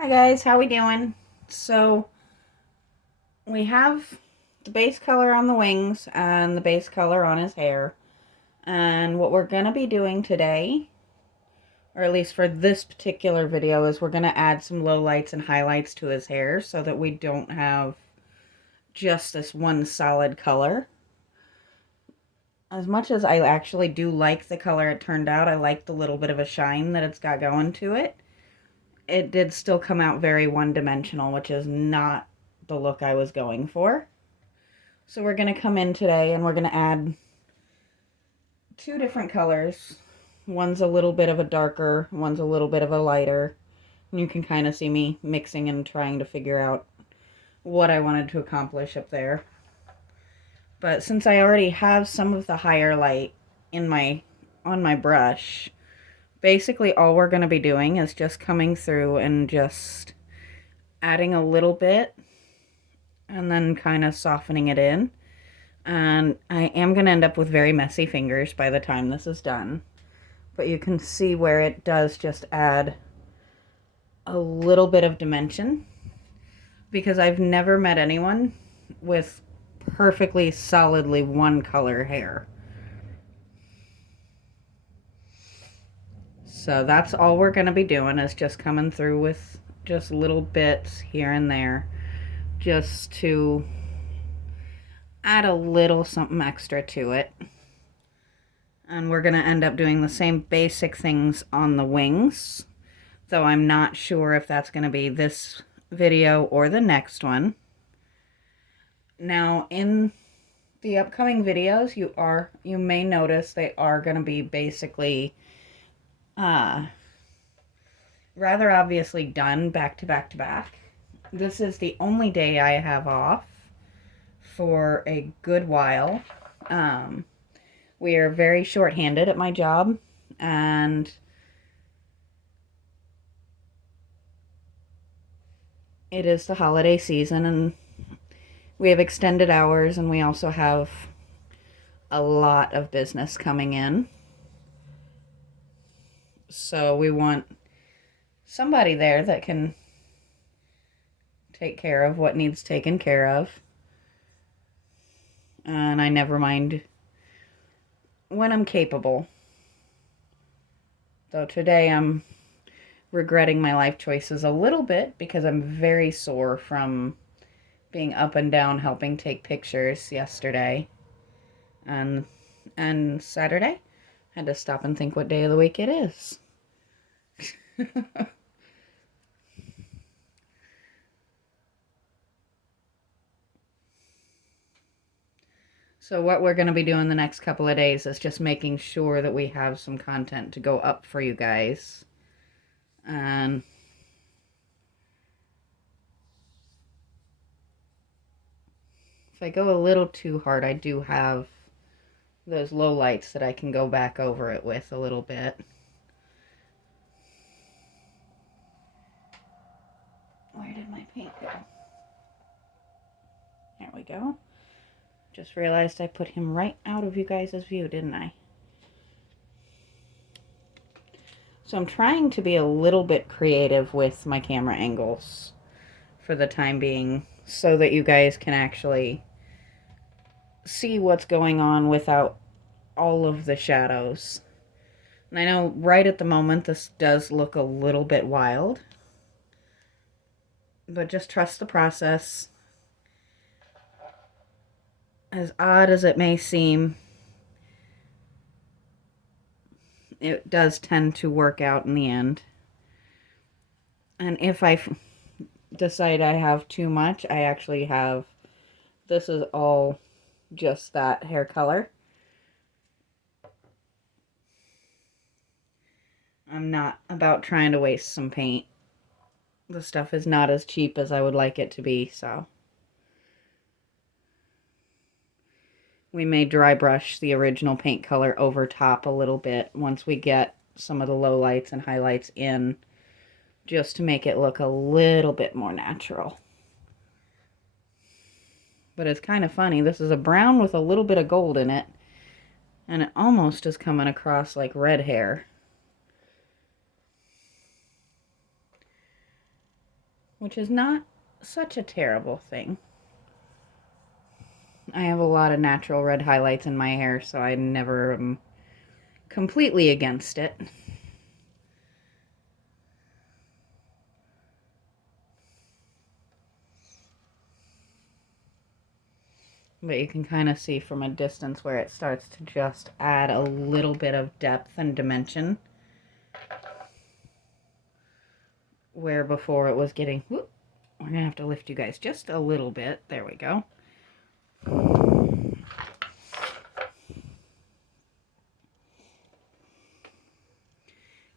Hi guys, how we doing? So we have the base color on the wings and the base color on his hair. And what we're going to be doing today, or at least for this particular video, is we're going to add some lowlights and highlights to his hair so that we don't have just this one solid color. As much as I actually do like the color it turned out, I like the little bit of a shine that it's got going to it. It did still come out very one-dimensional, which is not the look I was going for. So we're going to come in today and we're going to add two different colors. One's a little bit of a darker, one's a little bit of a lighter. And you can kind of see me mixing and trying to figure out what I wanted to accomplish up there. But since I already have some of the higher light on my brush, basically all we're going to be doing is just coming through and just adding a little bit and then kind of softening it in. And I am going to end up with very messy fingers by the time this is done. But you can see where it does just add a little bit of dimension. Because I've never met anyone with perfectly solidly one color hair. So that's all we're going to be doing, is just coming through with just little bits here and there. Just to add a little something extra to it. And we're going to end up doing the same basic things on the wings, though I'm not sure if that's going to be this video or the next one. Now, in the upcoming videos, you may notice they are going to be basically rather obviously done back to back to back. This is the only day I have off for a good while. We are very short-handed at my job, and it is the holiday season, and we have extended hours, and we also have a lot of business coming in. So we want somebody there that can take care of what needs taken care of. And I never mind when I'm capable. Though today I'm regretting my life choices a little bit because I'm very sore from being up and down helping take pictures yesterday and Saturday. I had to stop and think what day of the week it is. So what we're going to be doing the next couple of days is just making sure that we have some content to go up for you guys. And if I go a little too hard, I do have those low lights that I can go back over it with a little bit. Where did my paint go? There we go. Just realized I put him right out of you guys' view, didn't I? So I'm trying to be a little bit creative with my camera angles for the time being, so that you guys can actually see what's going on without all of the shadows. And I know right at the moment this does look a little bit wild, but just trust the process. As odd as it may seem, it does tend to work out in the end. And if I decide I have too much, I actually have, this is all just that hair color. I'm not about trying to waste some paint. The stuff is not as cheap as I would like it to be, so we may dry brush the original paint color over top a little bit once we get some of the low lights and highlights in, just to make it look a little bit more natural. But it's kind of funny. This is a brown with a little bit of gold in it, and it almost is coming across like red hair. which is not such a terrible thing. I have a lot of natural red highlights in my hair, so I never am completely against it. But you can kind of see from a distance where it starts to just add a little bit of depth and dimension. Where before it was getting, whoop, we're going to have to lift you guys just a little bit. There we go.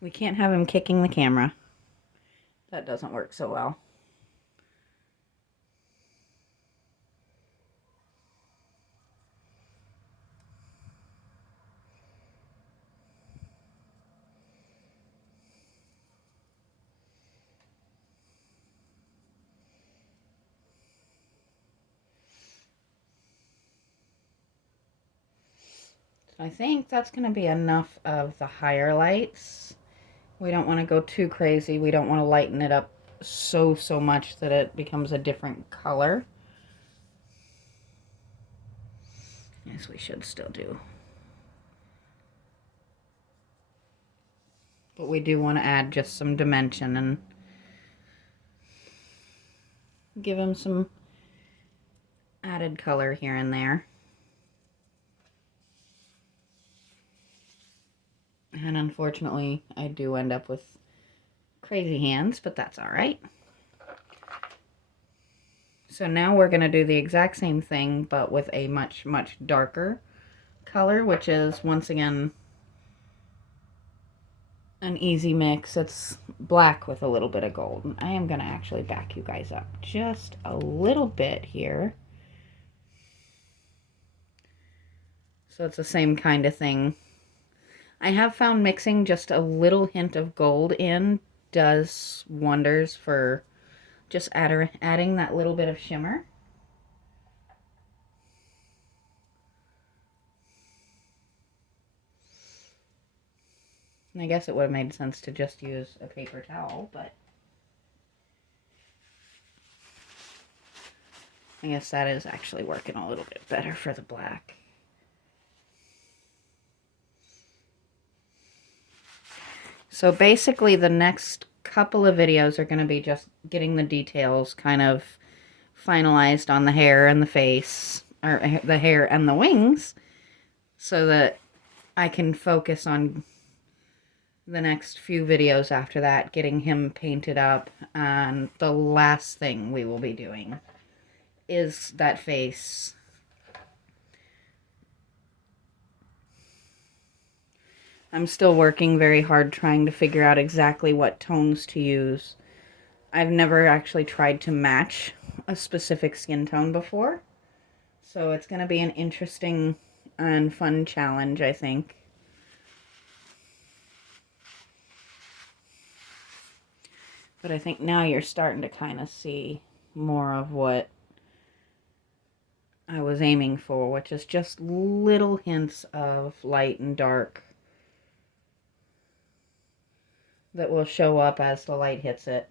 We can't have him kicking the camera. That doesn't work so well. I think that's going to be enough of the higher lights. We don't want to go too crazy. We don't want to lighten it up so much that it becomes a different color. Yes, we should still do. But we do want to add just some dimension and give him some added color here and there. And unfortunately, I do end up with crazy hands, but that's all right. So now we're going to do the exact same thing, but with a much darker color, which is, once again, an easy mix. It's black with a little bit of gold. And I am going to actually back you guys up just a little bit here. So it's the same kind of thing. I have found mixing just a little hint of gold in does wonders for just adding that little bit of shimmer. And I guess it would have made sense to just use a paper towel, but I guess that is actually working a little bit better for the black. So basically the next couple of videos are going to be just getting the details kind of finalized on the hair and the face, or the hair and the wings, so that I can focus on the next few videos after that, getting him painted up. And the last thing we will be doing is that face. I'm still working very hard trying to figure out exactly what tones to use. I've never actually tried to match a specific skin tone before, so it's going to be an interesting and fun challenge, I think. But I think now you're starting to kind of see more of what I was aiming for, which is just little hints of light and dark that will show up as the light hits it.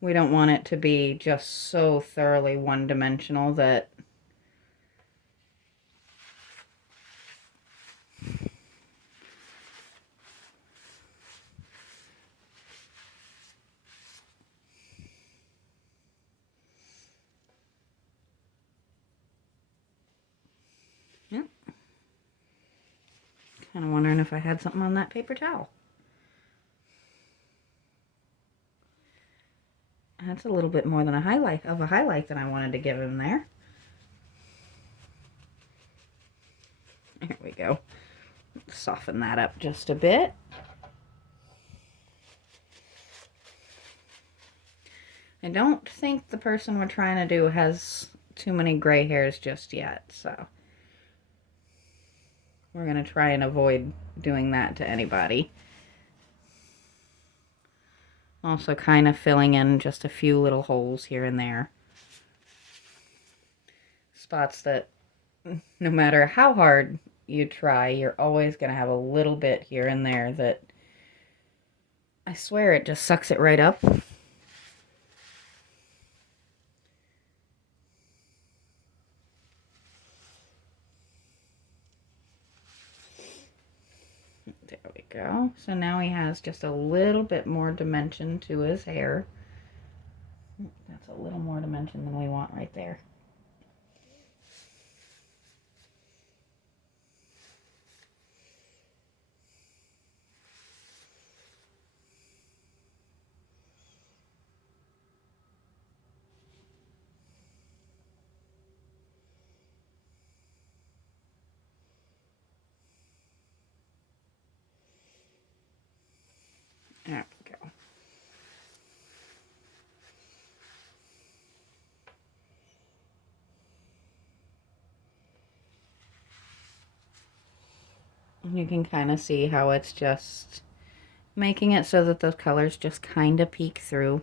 We don't want it to be just so thoroughly one-dimensional that kind of wondering if I had something on that paper towel. That's a little bit more than a highlight than I wanted to give him there. There we go. Soften that up just a bit. I don't think the person we're trying to do has too many gray hairs just yet, so we're going to try and avoid doing that to anybody. Also kind of filling in just a few little holes here and there. Spots that no matter how hard you try, you're always going to have a little bit here and there that I swear it just sucks it right up. There we go. So now he has just a little bit more dimension to his hair. That's a little more dimension than we want right there. There we go. You can kind of see how it's just making it so that those colors just kind of peek through.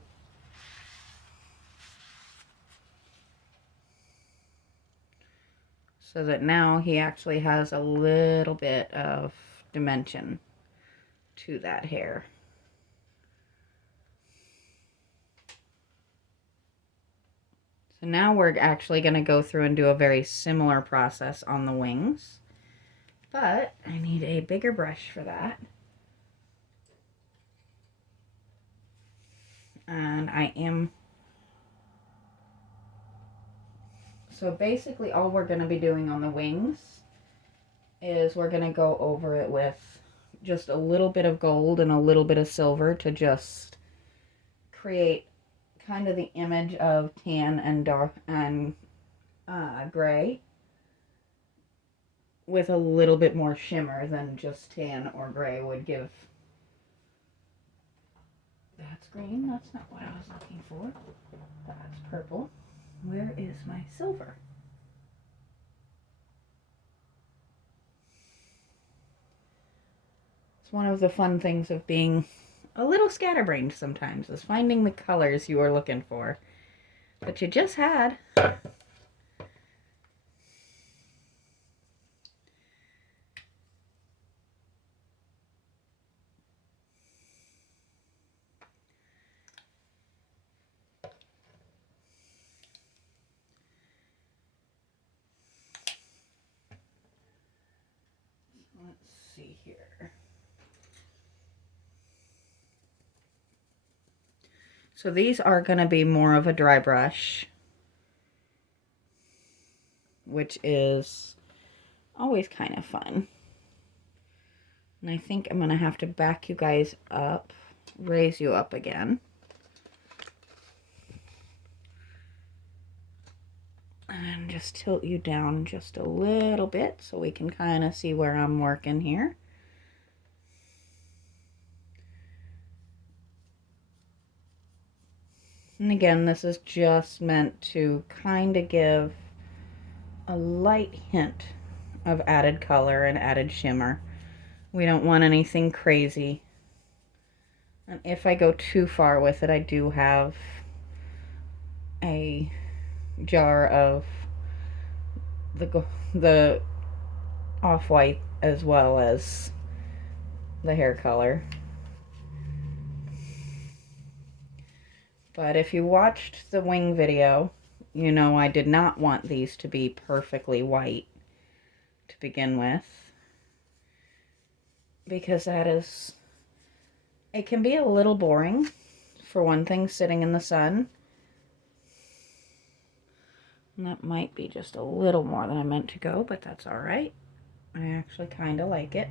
So that now he actually has a little bit of dimension to that hair. So now we're actually going to go through and do a very similar process on the wings. But I need a bigger brush for that. And I am... So basically all we're going to be doing on the wings is we're going to go over it with just a little bit of gold and a little bit of silver to just create kind of the image of tan and dark and gray with a little bit more shimmer than just tan or gray would give. That's green. That's not what I was looking for. That's purple. Where is my silver? It's one of the fun things of being a little scatterbrained sometimes, is finding the colors you are looking for that you just had. Let's see here. So these are going to be more of a dry brush, which is always kind of fun. And I think I'm going to have to back you guys up, raise you up again. And just tilt you down just a little bit so we can kind of see where I'm working here. And again, this is just meant to kind of give a light hint of added color and added shimmer. We don't want anything crazy. And if I go too far with it, I do have a jar of the off-white as well as the hair color. But if you watched the wing video, you know I did not want these to be perfectly white to begin with, because that is, it can be a little boring, for one thing, sitting in the sun. And that might be just a little more than I meant to go, but that's all right. I actually kind of like it.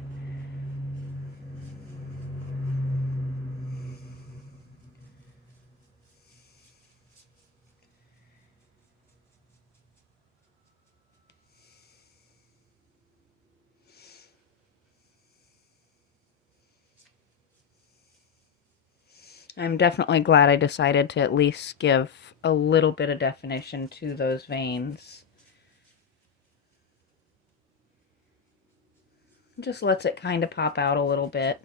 I'm definitely glad I decided to at least give a little bit of definition to those veins. It just lets it kind of pop out a little bit,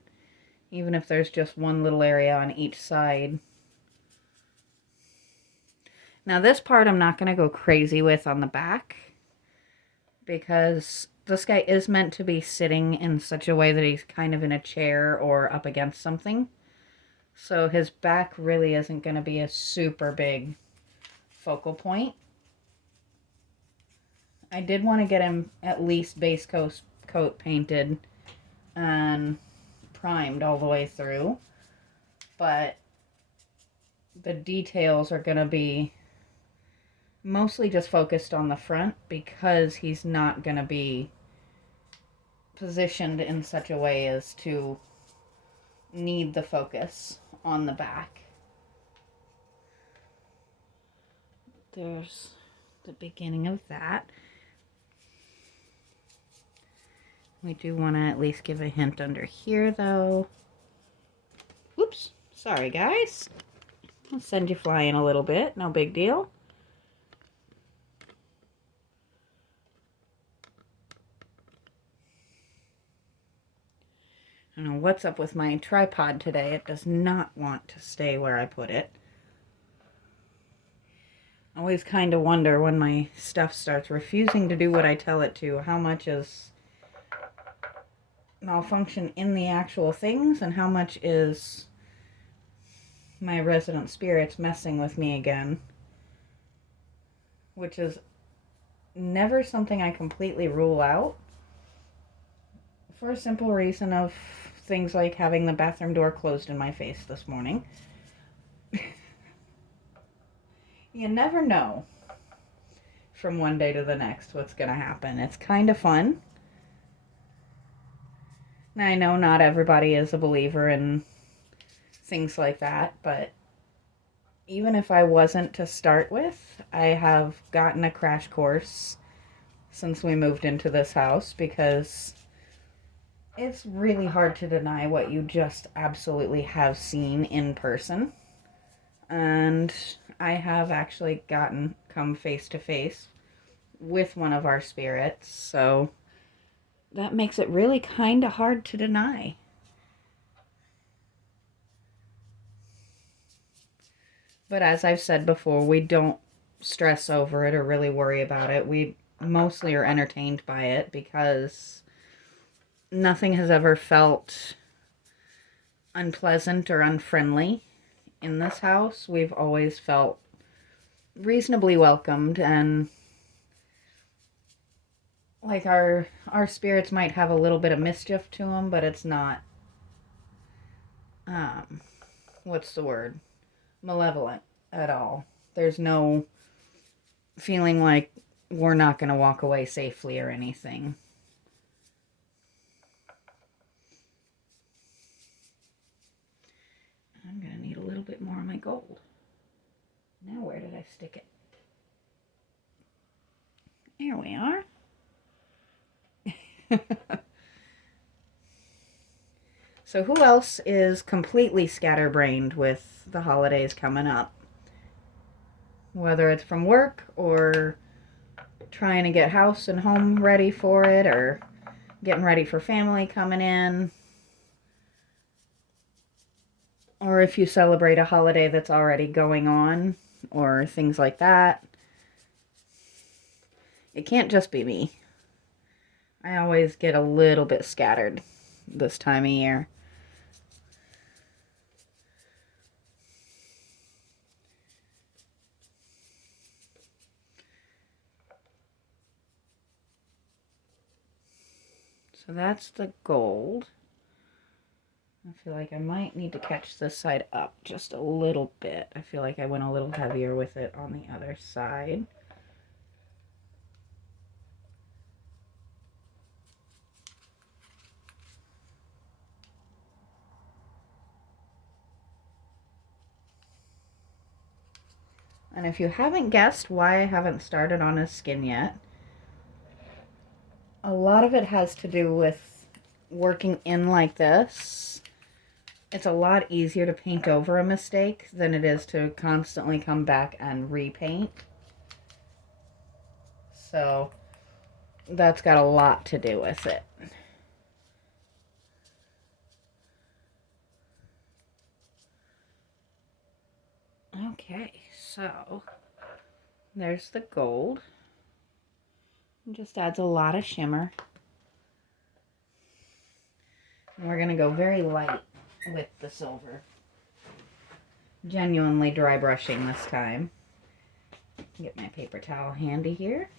even if there's just one little area on each side. Now this part I'm not going to go crazy with on the back, because this guy is meant to be sitting in such a way that he's kind of in a chair or up against something. So his back really isn't going to be a super big focal point. I did want to get him at least base coat painted and primed all the way through, but the details are going to be mostly just focused on the front because he's not going to be positioned in such a way as to need the focus on the back. There's the beginning of that. We do want to at least give a hint under here, though. Whoops. Sorry, guys. I'll send you flying a little bit. No big deal. I don't know what's up with my tripod today. It does not want to stay where I put it. I always kind of wonder when my stuff starts refusing to do what I tell it to, how much is malfunction in the actual things and how much is my resident spirits messing with me again, which is never something I completely rule out, for a simple reason of things like having the bathroom door closed in my face this morning. You never know from one day to the next what's going to happen. It's kind of fun. I know not everybody is a believer in things like that, but even if I wasn't to start with, I have gotten a crash course since we moved into this house because it's really hard to deny what you just absolutely have seen in person. And I have actually come face to face with one of our spirits, so that makes it really kind of hard to deny. But as I've said before, we don't stress over it or really worry about it. We mostly are entertained by it because nothing has ever felt unpleasant or unfriendly in this house. We've always felt reasonably welcomed, and like our spirits might have a little bit of mischief to them, but it's not what's the word, malevolent at all. There's no feeling like we're not going to walk away safely or anything. I'm going to need a little bit more of my gold. Now where did I stick it? There we are. So who else is completely scatterbrained with the holidays coming up? Whether it's from work or trying to get house and home ready for it or getting ready for family coming in. Or if you celebrate a holiday that's already going on or things like that. It can't just be me. I always get a little bit scattered this time of year. So that's the gold. I feel like I might need to catch this side up just a little bit. I feel like I went a little heavier with it on the other side. And if you haven't guessed why I haven't started on his skin yet, a lot of it has to do with working in like this. It's a lot easier to paint over a mistake than it is to constantly come back and repaint. So that's got a lot to do with it. Okay, so there's the gold. It just adds a lot of shimmer. And we're going to go very light with the silver. genuinely dry brushing this time. Get my paper towel handy here.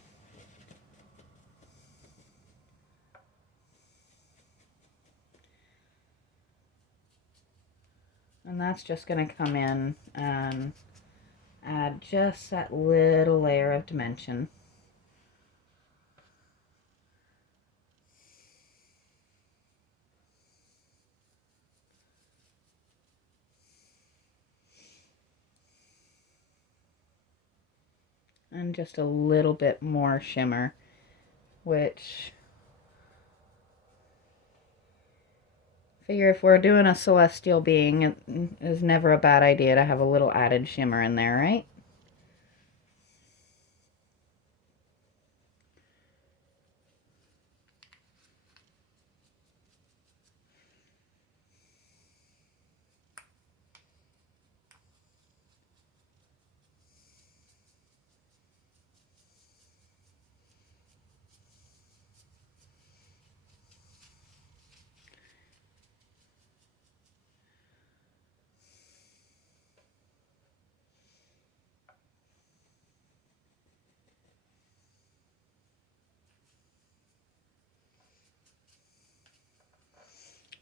And that's just going to come in and add just that little layer of dimension. And just a little bit more shimmer, which figure if we're doing a celestial being, it is never a bad idea to have a little added shimmer in there, right?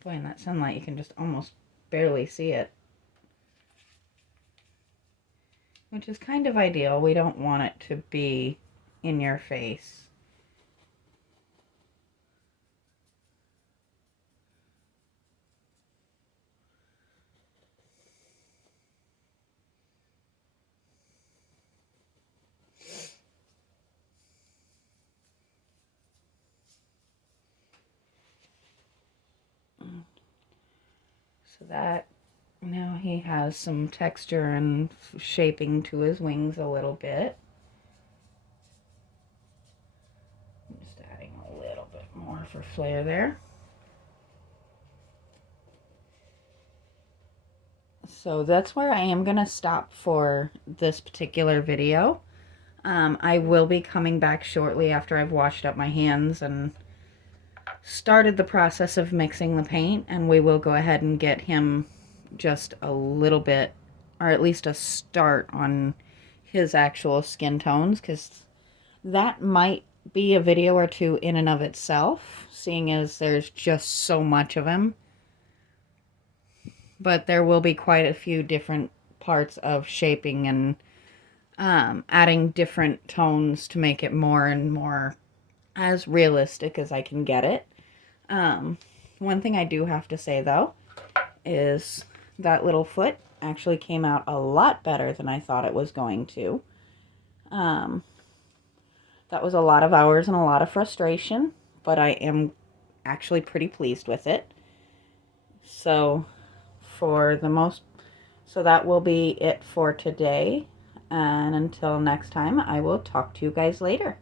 Boy, in that sunlight you can just almost barely see it. Which is kind of ideal. We don't want it to be in your face. So that, now he has some texture and shaping to his wings a little bit. Just adding a little bit more for flair there. So that's where I am going to stop for this particular video. I will be coming back shortly after I've washed up my hands and started the process of mixing the paint, and we will go ahead and get him just a little bit, or at least a start on his actual skin tones, because that might be a video or two in and of itself, seeing as there's just so much of him. But there will be quite a few different parts of shaping and adding different tones to make it more and more as realistic as I can get it. One thing I do have to say, though, is that little foot actually came out a lot better than I thought it was going to. That was a lot of hours and a lot of frustration, but I am actually pretty pleased with it. So that will be it for today. And until next time, I will talk to you guys later.